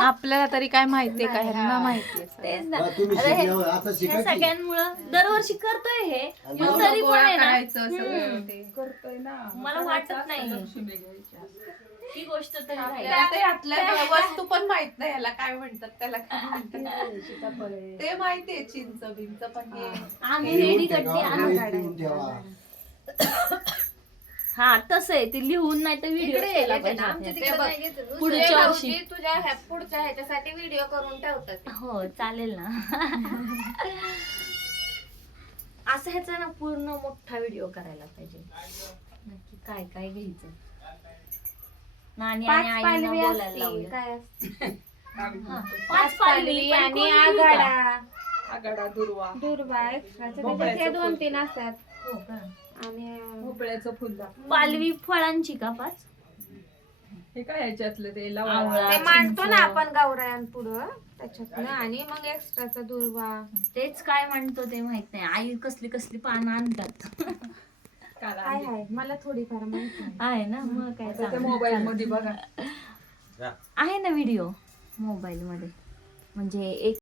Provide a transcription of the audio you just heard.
आपल्याला तरी काय माहितीये का, ह्यांना माहितीये तेच ना. तुम्ही अरे हे- शिकल्यावर आता ह्या शिका की. सगळ्यांमुळं दरवर्षी करतोय हे, पण एवढं तरी पण गोळा आहे ना करायचं सगळं ते. करतोय ना, मला वाटत नाही ही गोष्ट तरी राहील. त्यात यातल्या वस्तू पण माहित नाही याला काय म्हणतात, त्याला काय म्हणतात ते माहितीये, चिंच बिंच, पण हे आम्ही लिहून रेडी ठेवा, गड्डी आणू. लिहून ठेवा. हा तसं आहे ते लिहून नाही तर व्हिडिओ इकडे केला येते ना, पाहिजे आमच्या आपल्याला. तिकडे नाही घेत. दुसरे पुढच्या वर्षी. भाऊजी तुझ्या पुढच्या ह्याच्यासाठी व्हिडिओ करून ठेवतात. हो चालेल ना. असं ह्याचा ना पूर्ण मोठा व्हिडिओ करायला पाहिजे, नक्की काय काय घ्यायचं. नानी आणि आईना बोलायला लावलं. काय असते? हा, 5 पालवी आणि आणि आघाडा आगाडा दुर्वा, दुर्वा एक्स्ट्राचे भोपळ्याचं त्याच्यात फुल. 2-3 असतात. हो का? आणि भोपळ्याचं फुल दाखव. पालवी फळांची का 5? हे काय ह्याच्यातलं ते आवळा. लवंगा. ते मांडतो ना चिंच. आपण गावरायां पुढं त्याच्यातनं, आणि मग एक्स्ट्राचा दुर्वा. तेच काय म्हणतो ते माहित नाही. आई कसली कसली पानं आणतात. काला हाय हाय, मला थोडीफार माहिती आहे. आहे ना, मग काय आता ते चालेल. मोबाईल मध्ये बघा. आहे ना व्हिडिओ मोबाईल मध्ये, म्हणजे एक